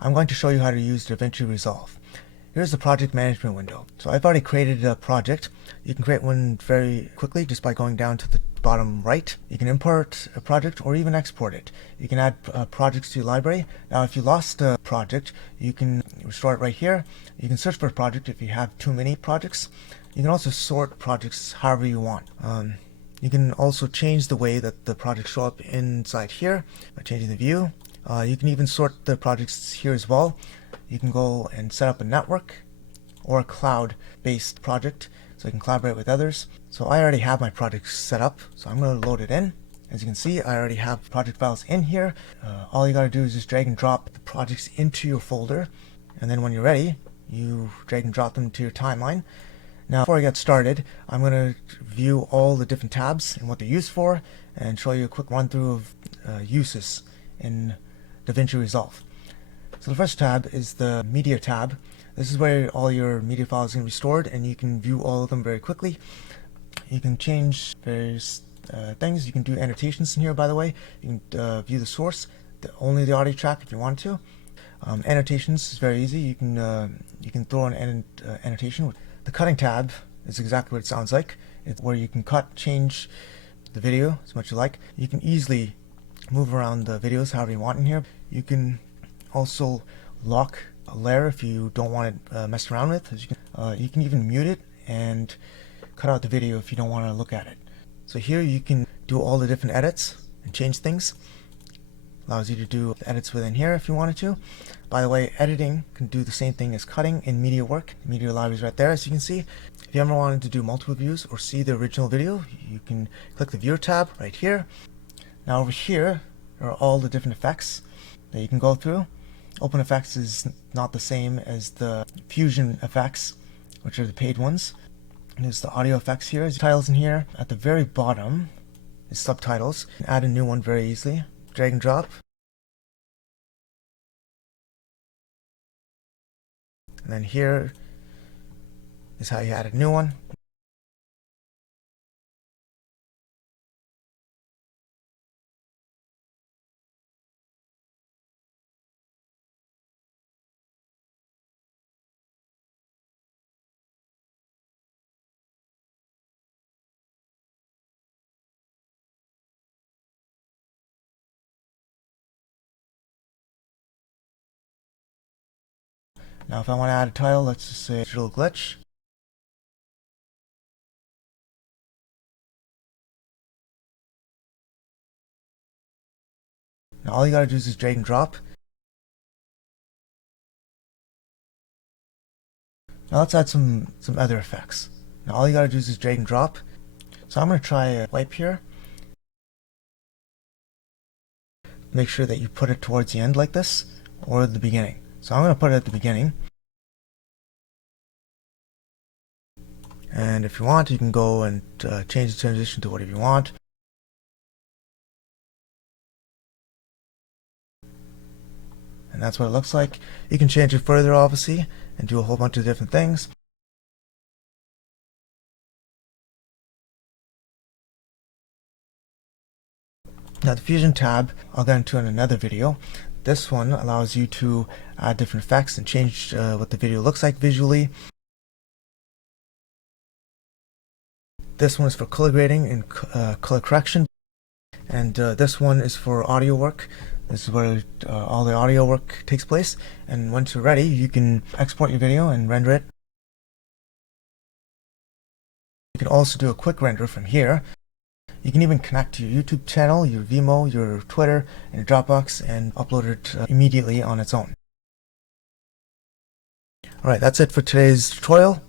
I'm going to show you how to use DaVinci Resolve. Here's the project management window. So I've already created a project. You can create one very quickly just by going down to the bottom right. You can import a project or even export it. You can add projects to your library. Now if you lost a project, you can restore it right here. You can search for a project if you have too many projects. You can also sort projects however you want. You can also change the way that the projects show up inside here by changing the view. You can even sort the projects here as well. You can go and set up a network or a cloud-based project so you can collaborate with others. So I already have my project set up, so I'm going to load it in. As you can see, I already have project files in here. All you got to do is just drag and drop the projects into your folder, and then when you're ready, you drag and drop them to your timeline. Now, before I get started, I'm going to view all the different tabs and what they're used for, and show you a quick run through of uses in DaVinci Resolve. So the first tab is the Media tab. This is where all your media files can be stored, and you can view all of them very quickly. You can change various things. You can do annotations in here, by the way. You can view the source, only the audio track if you want to. Annotations is very easy. You can throw an annotation. The cutting tab is exactly what it sounds like. It's where you can cut, change the video as much as you like. You can easily move around the videos however you want in here. You can also lock a layer if you don't want it messed around with. You can even mute it and cut out the video if you don't want to look at it. So here you can do all the different edits and change things. Allows you to do edits within here if you wanted to. By the way, editing can do the same thing as cutting in media work. The media library is right there, as you can see. If you ever wanted to do multiple views or see the original video, you can click the Viewer tab right here. Now over here are all the different effects that you can go through. Open effects is not the same as the Fusion effects, which are the paid ones. There's the audio effects here. There's titles in here. At the very bottom is subtitles. You can add a new one very easily. Drag and drop. And then here is how you add a new one. Now if I want to add a title, let's just say digital glitch. Now all you gotta do is just drag and drop. Now let's add some other effects. Now all you gotta do is just drag and drop. So I'm gonna try a wipe here. Make sure that you put it towards the end like this, or the beginning. So I'm going to put it at the beginning. And if you want, you can go and change the transition to whatever you want. And that's what it looks like. You can change it further, obviously, and do a whole bunch of different things. Now the Fusion tab, I'll get into in another video. This one allows you to add different effects and change what the video looks like visually. This one is for color grading and color correction. And this one is for audio work. This is where all the audio work takes place. And once you're ready, you can export your video and render it. You can also do a quick render from here. You can even connect to your YouTube channel, your Vimeo, your Twitter, and your Dropbox and upload it immediately on its own. Alright, that's it for today's tutorial.